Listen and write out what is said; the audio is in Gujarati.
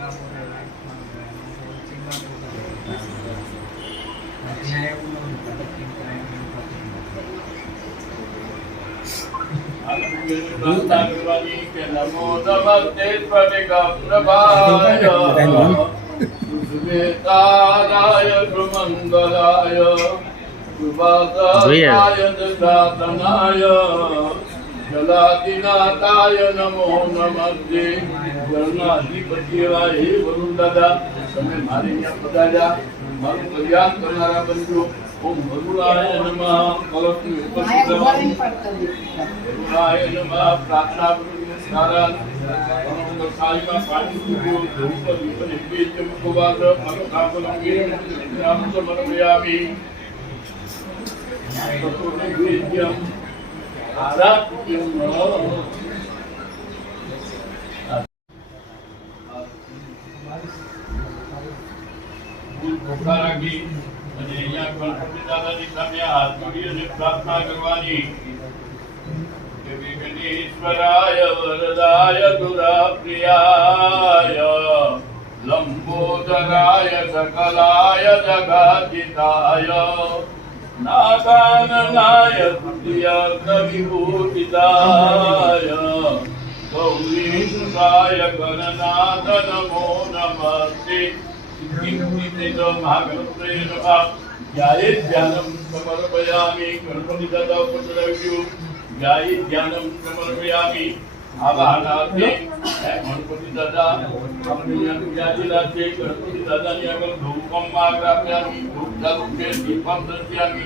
नमो नमस्ते प्रभाय सुवेताराय सुमंगलाय सुभाषाय दशातनाय जलादिनाथाय नमो नमस्ते गणनाधिपतिवाय हे वरुण दादा તમે મારી ત્યાં પધાર્યા મારું કલ્યાણ કરનારા બનજો ઓમ ભગુલાય નમઃ કલશની ઉપસ્થિત ભગુલાય નમઃ પ્રાર્થના સારા સાઈમાં પાણી પૂરું ધૂપ વિપન વિજ્જ મુખવાદ મનોકામના નામ સમર્પયામિ તતોને વિજ્જમ આરાધ્યમ રાખી અને અહીંયા ગણપતિ દાદાની સામે હાથ જોડી અને પ્રાર્થના કરવાની કે વિઘ્નેશ્વરાય વરદાય દુરાપ્રિયાય લંબોદરાય સકલાય જગદિતાય નાગાનનાય તૃતીય વિભૂતિદાય ગૌરીશુતાય ગણનાથ નમો નમસ્તે ज्याये ध्यानं समर्पयामि गणपति दादा उपद्रव्यो ज्याये ध्यानं समर्पयामि आवाहनार्थे गणपति दादा अपने पूजादिलार्थे गणपति दादा ने अगर धूपम आग्राप्यामि धूप दीपम दर्शयामि